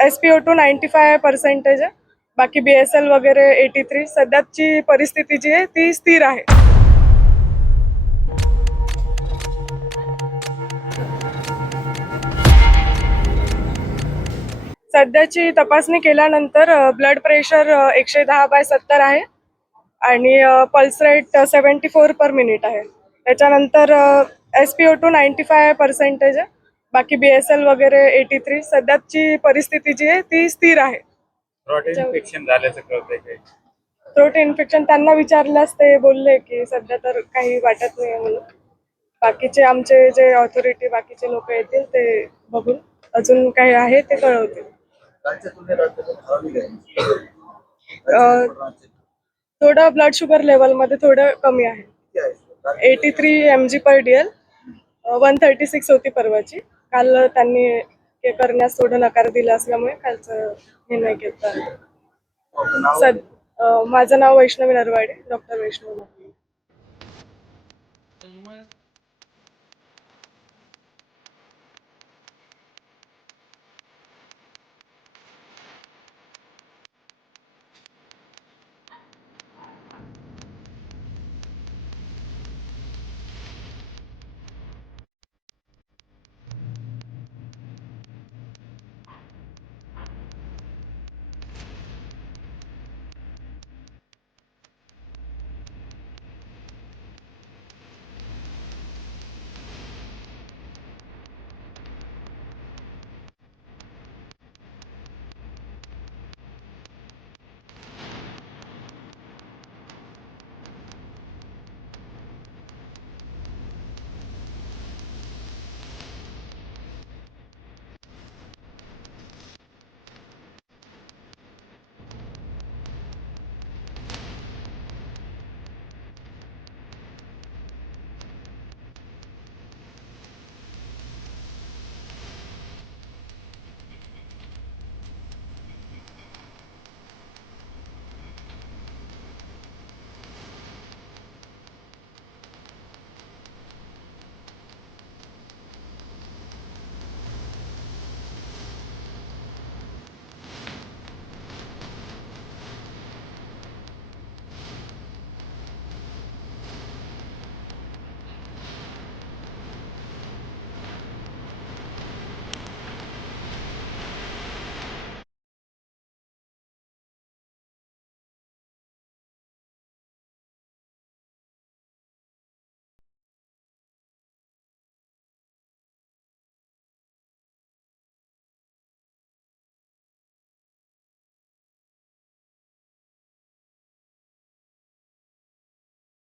SpO2 95% आहे. बाकी BSL वगैरे 83. सध्याची परिस्थिती जी आहे ती स्थिर आहे. सध्याची तपासणी केल्यानंतर ब्लड प्रेशर 110/70 आहे आणि पल्स रेट 74 पर मिनिट आहे. त्याच्यानंतर SpO2 95% आहे. बाकी BSL वगैरे 83. सध्याची परिस्थिती जी आहे ती स्थिर आहे. थ्रोट इन्फेक्शन झाल्याचं कळतंय काही? थ्रोट इन्फेक्शन त्यांना विचारल्यास ते बोलले की सध्या तर काही वाटत नाही म्हणून. बाकीचे आमचे जे ऑथॉरिटी बाकीचे लोक येतील ते बघून अजून काही आहे ते कळवतील. थोडं ब्लड शुगर लेवलमध्ये थोडं कमी आहे. 83 mg/dl. 136 होती परवाची. काल त्यांनी हे करण्यास थोडं नकार दिला असल्यामुळे कालचं हे नाही घेतलं. माझं नाव वैष्णवी नरवाडे, डॉक्टर वैष्णवी.